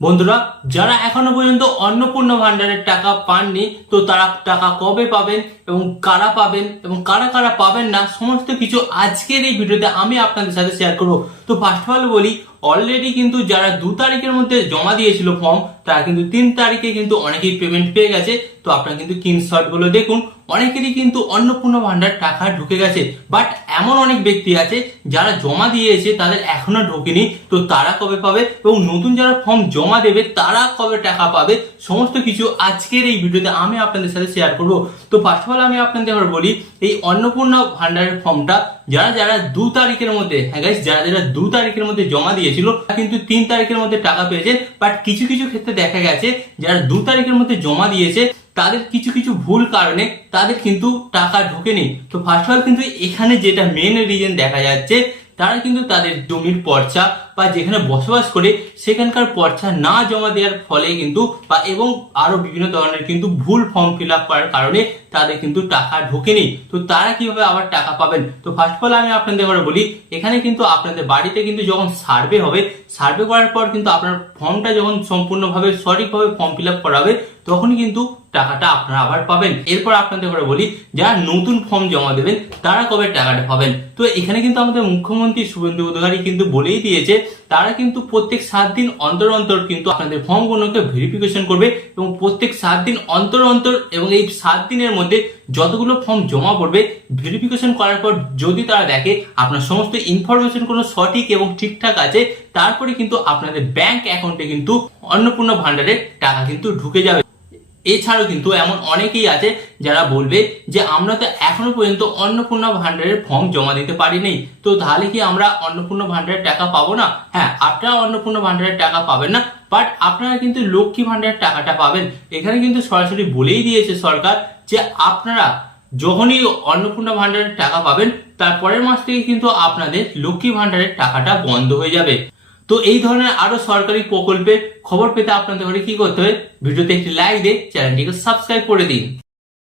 বন্ধুরা, যারা এখনো পর্যন্ত অন্নপূর্ণা ভান্ডারের টাকা পাননি, তো তারা টাকা কবে পাবেন এবং কারা পাবেন এবং কারা কারা পাবেন না, সমস্ত কিছু আজকের এই ভিডিওতে আমি আপনাদের সাথে শেয়ার করব। তো ফার্স্ট অফ অল বলি, অলরেডি কিন্তু যারা 2 তারিখের মধ্যে জমা দিয়েছিল ফর্ম, তারা কিন্তু 3 তারিখে কিন্তু অনেকেই পেমেন্ট পেয়ে গেছে। তো আপনারা কিন্তু স্ক্রিনশট গুলো দেখুন, অনেকেরই কিন্তু অন্নপূর্ণা ভান্ডার টাকা ঢুকে গেছে। বাট এমন অনেক ব্যক্তি আছে যারা জমা দিয়েছে তাদের এখনো ঢোকেনি, তো তারা কবে পাবে এবং নতুন যারা ফর্ম জমা দেবে তারা কবে টাকা পাবে, সমস্ত কিছু আজকের এই ভিডিওতে আমি আপনাদের সাথে শেয়ার করব। তো ফার্স্ট অফ অল আমি আপনাদের বলি, এই অন্নপূর্ণা ভান্ডারের ফর্মটা যারা যারা 2 তারিখের মধ্যে, হ্যাঁ গাইস, যারা যারা 2 তারিখের মধ্যে জমা দিয়েছিল তারা কিন্তু 3 তারিখের মধ্যে টাকা পেয়েছেন। বাট কিছু কিছু ক্ষেত্রে দেখা গেছে যারা 2 তারিখের মধ্যে জমা দিয়েছে তাদের কিছু কিছু ভুল কারণে তাদের কিন্তু টাকা ঢোকেনি। তো ফার্স্ট অফ অল কিন্তু এখানে যেটা মেন রিজন দেখা যাচ্ছে, তারা কিন্তু তাদের জমির পর্চা বা যেখানে বসবাস করে সেখানকার পর্চা না জমা দেওয়ার ফলে কিন্তু বা এবং আরো বিভিন্ন ধরনের কিন্তু ভুল ফর্ম ফিল আপ করার কারণে তাদের কিন্তু টাকা ঢোকেনি। তো তারা কিভাবে আবার টাকা পাবেন? তো ফার্স্ট অফ অল আমি আপনাদের বলি, এখানে কিন্তু আপনাদের বাড়িতে কিন্তু যখন সার্ভে হবে, সার্ভে করার পর কিন্তু আপনার ফর্মটা যখন সম্পূর্ণভাবে সঠিকভাবে ফর্ম ফিল আপ করা হবে, তখনই কিন্তু টাকাটা আপনারা আবার পাবেন। এরপর আপনাদের বলি, যারা নতুন ফর্ম জমা দেবেন তারা কবে টাকাটা পাবেন। তো এখানে কিন্তু আমাদের মুখ্যমন্ত্রী শুভেন্দু অধিকারী কিন্তু বলেই দিয়েছে, তারা কিন্তু প্রত্যেক 7 দিন অন্তর অন্তর কিন্তু আপনাদের ফর্মগুলোকে ভেরিফিকেশন করবে এবং প্রত্যেক 7 দিন অন্তর অন্তর এবং এই 7 দিনের মধ্যে যতগুলো ফর্ম জমা পড়বে, ভেরিফিকেশন করার পর যদি তারা দেখে আপনার সমস্ত ইনফরমেশন কোনো সঠিক এবং ঠিকঠাক আছে, তারপরে কিন্তু আপনাদের ব্যাংক অ্যাকাউন্টে কিন্তু অন্নপূর্ণা ভান্ডারের টাকা কিন্তু ঢুকে যাবে। এছাড়াও কিন্তু এমন অনেকেই আছে যারা বলবে যে আমরা তো এখনো পর্যন্ত অন্নপূর্ণা ভান্ডারের ফর্ম জমা দিতে পারিনি, তো তাহলে কি আমরা অন্নপূর্ণা ভান্ডারের টাকা পাবো না? হ্যাঁ, আপনারা অন্নপূর্ণা ভান্ডারের টাকা পাবেন না, বাট আপনারা কিন্তু লক্ষ্মী ভান্ডারের টাকাটা পাবেন। এখানে কিন্তু সরাসরি বলেই দিয়েছে সরকার যে আপনারা যখনই অন্নপূর্ণা ভান্ডারের টাকা পাবেন, তার পরের মাস থেকে কিন্তু আপনাদের লক্ষ্মী ভান্ডারের টাকাটা বন্ধ হয়ে যাবে। তো এই ধরনের আরো সরকারি প্রকল্পের খবর পেতে আপনাদের কি করতে হবে, ভিডিওতে একটি লাইক দিয়ে চ্যানেলটিকে সাবস্ক্রাইব করে দিন।